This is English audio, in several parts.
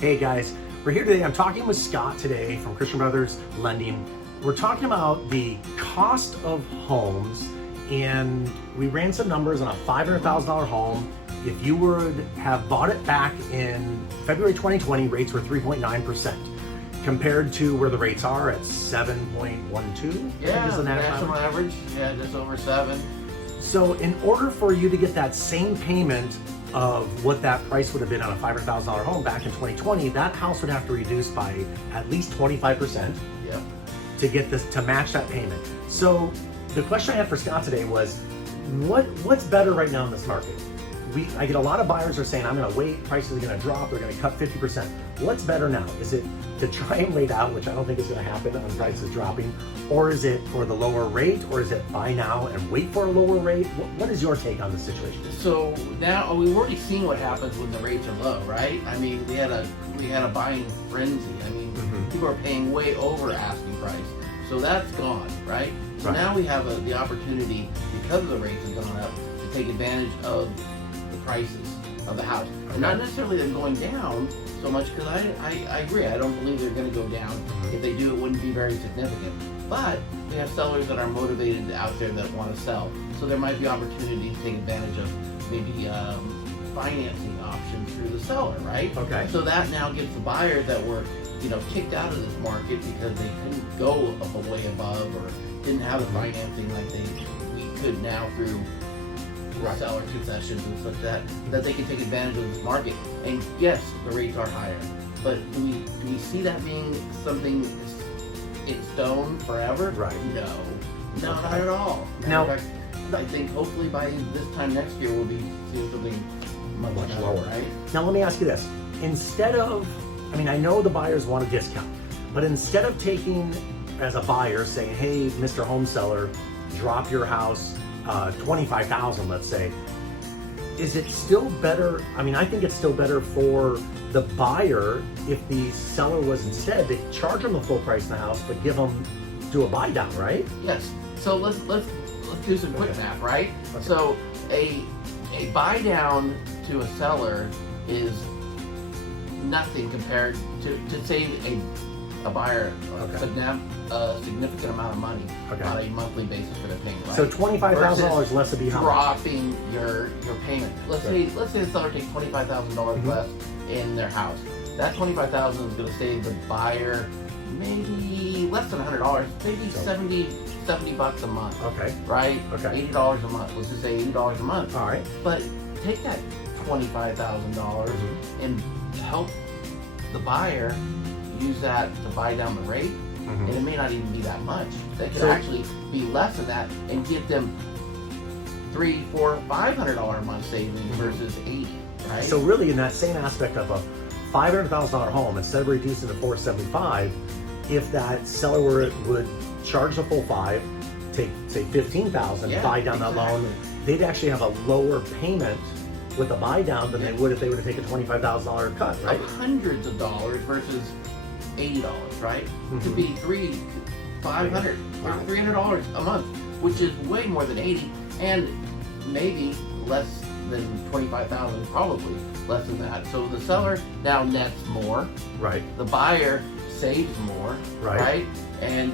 Hey guys, we're here today. I'm talking with Scott today from Christian Brothers Lending. We're talking about the cost of homes, and we ran some numbers on a $500,000 home. If you would have bought it back in February 2020, rates were 3.9% compared to where the rates are at 7.12. Yeah, is the national average. Yeah, just over 7. So in order for you to get that same payment of what that price would have been on a $500,000 home back in 2020, that house would have to reduce by at least 25% Yep. to get this to match that payment. So the question I had for Scott today was, what's better right now in this market? I get a lot of buyers are saying, I'm going to wait, prices are going to drop, they're going to cut 50%. What's better now? Is it to try and wait out, which I don't think is going to happen on prices dropping, or is it for the lower rate, or is it buy now and wait for a lower rate? What is your take on the situation? So now we've already seen what happens when the rates are low, right? I mean, we had a buying frenzy. I mean, people are paying way over asking price, so that's gone, right? So now we have the opportunity, because the rates have gone up, to take advantage of the prices of the house. And not necessarily them going down so much, because I agree. I don't believe they're going to go down. If they do, it wouldn't be very significant. But we have sellers that are motivated out there that want to sell. So there might be opportunity to take advantage of maybe financing options through the seller, right? Okay. So that now gives the buyers that were, kicked out of this market because they couldn't go way above or didn't have the financing like we could now through seller concessions and such that they can take advantage of this market. And yes, the rates are higher, but do we see that being something in stone forever? Right. No, not at all. Now, in fact, I think hopefully by this time next year we'll be seeing something much lower, right? Now let me ask you this. Instead of, I know the buyers want a discount, but instead of taking, as a buyer, saying, hey, Mr. Home Seller, drop your house $25,000, let's say, is it still better? I think it's still better for the buyer if the seller was instead, they charge them the full price in the house, but do a buy down, right? Yes. So let's do some quick math, right? So a buy down to a seller is nothing compared to save a buyer a significant amount of money on a monthly basis for their payment. Right? So $25,000 less to be dropping your payment. Let's say the seller takes $25,000 less in their house. That $25,000 is going to save the buyer maybe less than $100, maybe $70 a month. Okay. Right? Okay. $80 a month. Let's just say $80 a month. All right. But take that $25,000 and help the buyer use that to buy down the rate, and it may not even be that much. They could actually be less than that and get them $300, $400, $500 a month savings versus $80. Right? So really, in that same aspect of a $500,000 home, instead of reducing to $475,000, if that seller would charge the full $5,000, take say $15,000, buy down that loan, they'd actually have a lower payment with a buy down than they would if they were to take a $25,000 cut, right? Of hundreds of dollars versus $80, right? Could be $300, $500, $300 a month, which is way more than 80, and maybe less than 25,000, probably less than that. So the seller now nets more, right? The buyer saves more, right? And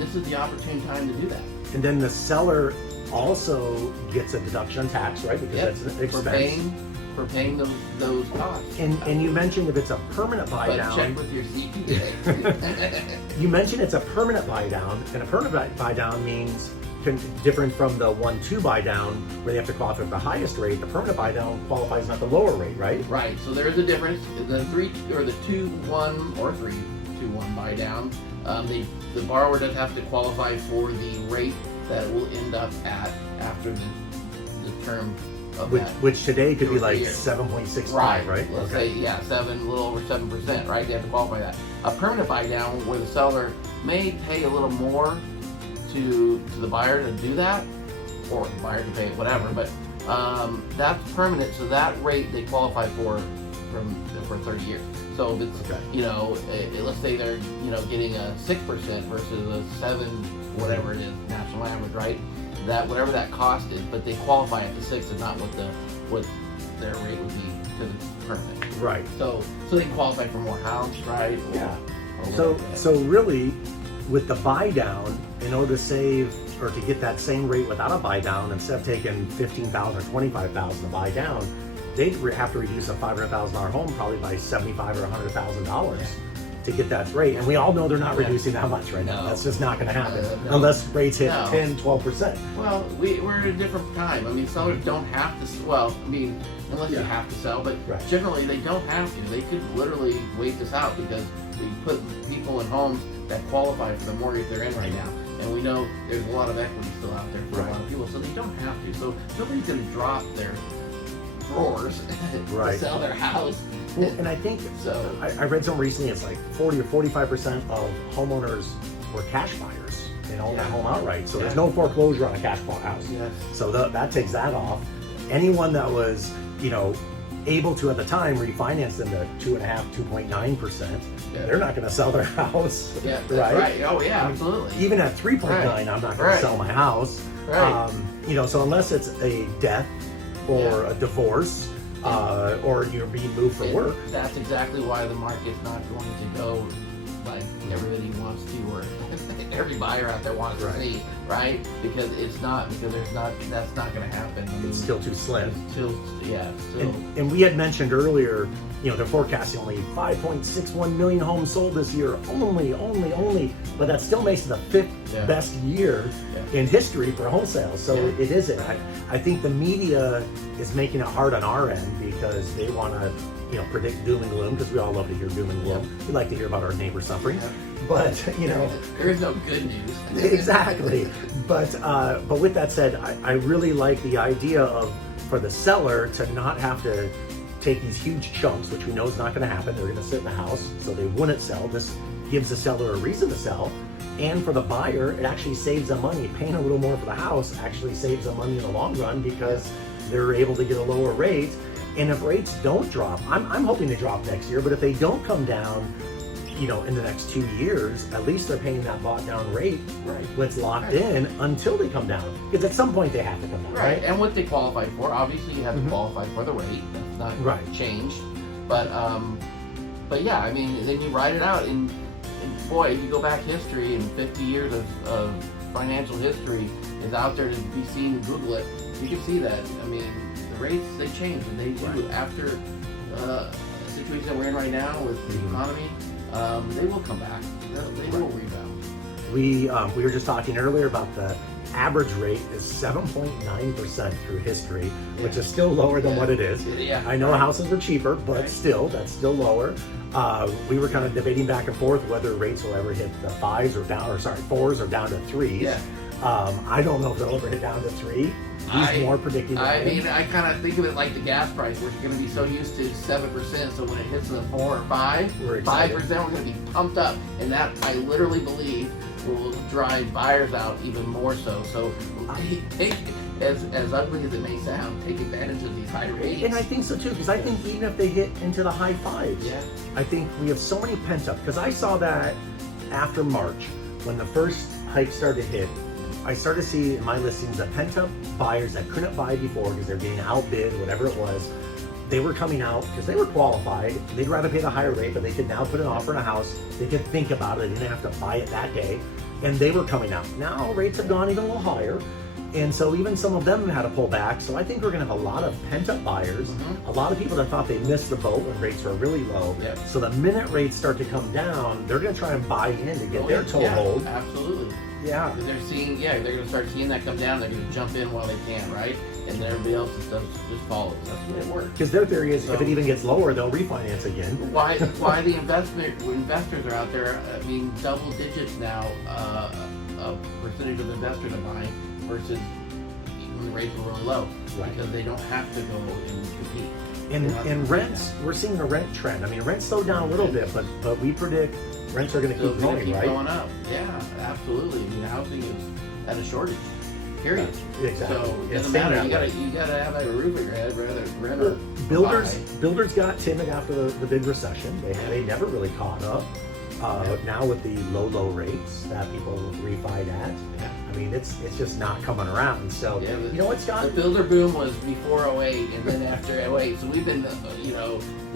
this is the opportune time to do that. And then the seller also gets a deduction on tax, right? Because that's an expense. For paying those costs. And you mentioned if it's a permanent buy down. Check with your CPA. You mentioned it's a permanent buy down, and a permanent buy down means different from the 1-2 buy down where they have to qualify for the highest rate. The permanent buy down qualifies at the lower rate, right? Right. So there is a difference. The 2-1 or 3-2-1 buy down. The borrower does have to qualify for the rate that it will end up at after the term. Which today could be like 7.65, right? Let's say, 7, a little over 7%, right? They have to qualify that. A permanent buy down where the seller may pay a little more to the buyer to do that, or the buyer to pay it, whatever, but that's permanent, so that rate they qualify for 30 years. So if it's, let's say they're, getting a 6% versus a 7, whatever it is, national average, right? That whatever that cost is, but they qualify at the 6 and not what their rate would be because it's permanent. Right. So they can qualify for more house, right? Or, Yeah. or So really, with the buy down, in order to save or to get that same rate without a buy down, instead of taking $15,000 or $25,000 to buy down, they'd have to reduce a $500,000 home probably by $75,000 or $100,000 to get that rate. And we all know they're not reducing that much right now. No. That's just not going to happen No. unless rates hit No. 10, 12%. Well, we're at a different time. I mean, sellers don't have to. Well, I mean, unless you Yeah. have to sell, but Right. generally they don't have to. They could literally wait this out because we put people in homes that qualify for the mortgage they're in right now, and we know there's a lot of equity still out there for Right. a lot of people, so they don't have to. So nobody's going to drop their drawers Right. to sell their house. Well, and I think So I read something recently, it's like 40 or 45% of homeowners were cash buyers and own their Yeah. home outright. So there's Yeah. no foreclosure on a cash bought house. yes, So that takes that off. Anyone that was, able to at the time refinance them to 2.5, 2.9%, Yeah. they're not going to sell their house, yeah, that's right. Oh yeah, I mean, absolutely. Even at 3.9, Right. I'm not going Right. to sell my house. Right. So unless it's a death or Yeah. a divorce, or you're being moved for And work. That's exactly why the market's not going to go like everybody wants to, or every buyer out there wants Right. to see, right? Because that's not going to happen. I mean, It's still too slim. it's still, yeah, still. And we had mentioned earlier, they're forecasting only 5.61 million homes sold this year. Only. But that still makes it the fifth Yeah. best year Yeah. in history for home sales. So Yeah. it isn't. I think the media is making it hard on our end because they want to, predict doom and gloom, because we all love to hear doom and gloom. We like to hear about our neighbor suffering. Yeah. But, there is no good news. exactly. But with that said, I really like the idea of for the seller to not have to take these huge chunks, which we know is not going to happen. They're going to sit in the house, so they wouldn't sell. This gives the seller a reason to sell. And for the buyer, it actually saves them money. Paying a little more for the house actually saves them money in the long run because they're able to get a lower rate. And if rates don't drop, I'm hoping they drop next year, but if they don't come down, in the next 2 years, at least they're paying that bought down rate Right. what's locked Right. in until they come down. Because at some point they have to come down, Right, right? and what they qualify for, obviously you have to Mhm. qualify for the rate. That's not Right. changed. But yeah, I mean, then you write it out, and boy, if you go back history, and 50 years of financial history is out there to be seen. Google it. You can see that. I mean, the rates they change, and they do Right. after the situation that we're in right now with the Mhm. economy. They will come back. They will rebound. We were just talking earlier about the average rate is 7.9% through history, which is still lower than Yeah. what it is. Yeah. I know houses are cheaper, but Right. still, that's still lower. We were kind of debating back and forth whether rates will ever hit the fours or down to threes. Yeah. I don't know if they'll ever hit down to three. He's more predicting. I mean, I kind of think of it like the gas price. We're going to be so used to 7%, so when it hits the 4 or 5, We're excited. 5%, we're going to be pumped up, and that I literally believe will drive buyers out even more so. So take, as ugly as it may sound, take advantage of these high rates. And I think so too, because I think even if they hit into the high fives, Yeah. I think we have so many pent up. Because I saw that after March, when the first hike started to hit, I started to see in my listings that pent up buyers that couldn't buy before because they're being outbid, whatever it was, they were coming out because they were qualified. They'd rather pay the higher rate, but they could now put an offer in a house. They could think about it. They didn't have to buy it that day. And they were coming out. Now rates have gone even a little higher. And so even some of them had to pull back. So I think we're going to have a lot of pent-up buyers, Mhm. a lot of people that thought they missed the boat when rates were really low. Yeah. So the minute rates start to come down, they're going to try and buy in to get their toehold. Yeah, absolutely. Yeah. Because they're seeing, they're going to start seeing that come down. They're going to jump in while they can, right? And then everybody else just follows. That's the way it works. Because their theory is if So- it even gets lower, they'll refinance again. Why the investors are out there? I mean, double digits now of percentage of investors are buying versus when the rates were really low, Right. because they don't have to go and compete. And rents, we're seeing a rent trend. I mean, rents slowed down a little bit, but we predict rents are going to So keep it's gonna going, keep right? going up. Yeah, absolutely. I mean, housing is at a shortage. Period. Exactly. So it It's doesn't staying matter. that You way. gotta have a roof over your head, rather rent or Builders buy. builders got timid after the big recession. They never really caught up. now with the low rates that people refied at. Yeah. I mean, it's just not coming around. So, Yeah, you know what, Scott? The builder boom was before 08 and then after 08. So we've been,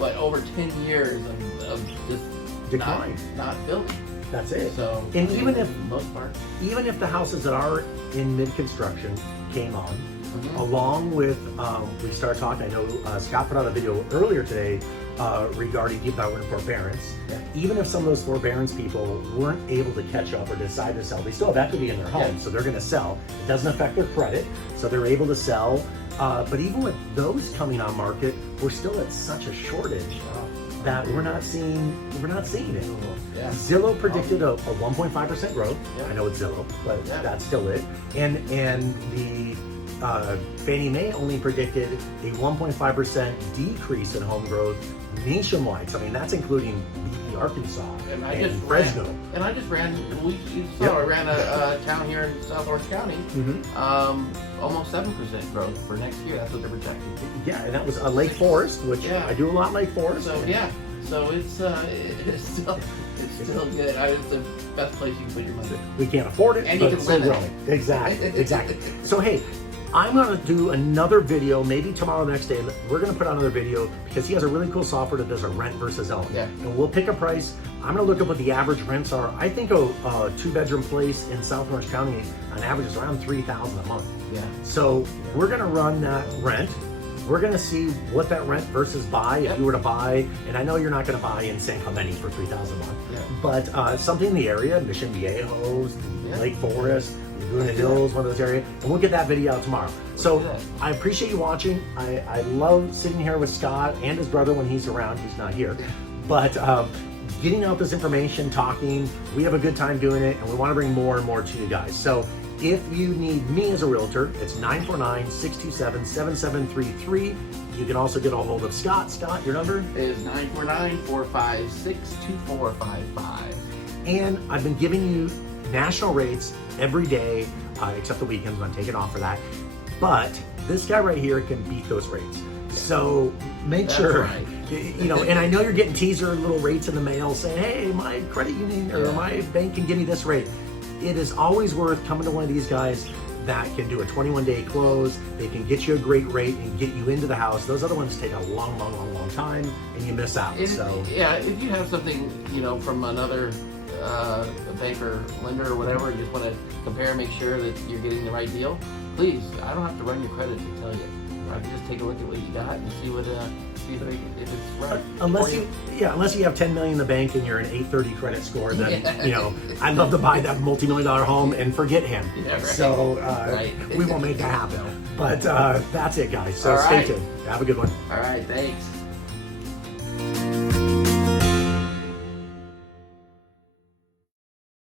over 10 years of just Decline. not building. That's it. So, And even for if- the most part, Even if the houses that are in mid-construction came on, along with, we started talking, I know Scott put out a video earlier today regarding people that were in forbearance. Yeah. Even if some of those forbearance people weren't able to catch up or decide to sell, they still have equity in their home, Yeah. so they're gonna sell. It doesn't affect their credit, so they're able to sell. But even with those coming on market, we're still at such a shortage that we're not seeing it. yeah. Zillow predicted a 1.5% growth. Yeah. I know it's Zillow, but Yeah. that's still it. And the Fannie Mae only predicted a 1.5% decrease in home growth nationwide. So, I mean, that's including the Arkansas And I and just Fresno. ran. You saw Yep. I ran a town here in South Orange County. Almost 7% growth for next year. That's what they're projecting. Yeah, and that was Lake Forest, which Yeah. I do a lot in Lake Forest. So yeah, so it's still good. It's the best place you can put your money. We can't afford it, And but you it's can still live in growing. Exactly. So, hey, I'm gonna do another video, maybe tomorrow, next day. We're gonna put out another video because he has a really cool software that does a rent versus own. Yeah. And we'll pick a price. I'm gonna look up what the average rents are. I think a 2-bedroom place in South Orange County on average is around $3,000 a month. Yeah. So we're gonna run that rent. We're gonna see what that rent versus buy, if Yep. you were to buy, and I know you're not gonna buy in San Clemente for $3,000 a month, Yeah. but something in the area, Mission Viejos, Yeah. Lake Forest, Laguna Hills, one of those areas, and we'll get that video out tomorrow. So do that. I appreciate you watching. I love sitting here with Scott and his brother when he's around. He's not here, but getting out this information, talking, we have a good time doing it, and we want to bring more and more to you guys. So if you need me as a realtor, it's 949-627-7733. You can also get a hold of Scott. Scott, your number? Is 949-456-2455. And I've been giving you national rates every day, except the weekends when I'm taking off for that. But this guy right here can beat those rates. So make That's sure, right. and I know you're getting teaser little rates in the mail saying, hey, my credit union or Yeah. my bank can give me this rate. It is always worth coming to one of these guys that can do a 21-day close. They can get you a great rate and get you into the house. Those other ones take a long time, and you miss out. If you have something, from another bank or lender or whatever, and just want to compare, make sure that you're getting the right deal, please, I don't have to run your credit to tell you. I can just take a look at what you got and see if it's right. Unless you have 10 million in the bank and you're an 830 credit score, then I'd love to buy that multi-million-dollar home and forget him. Yeah, right. So Right. we won't make that happen. But that's it, guys. So All stay right. tuned. Have a good one. All right, thanks.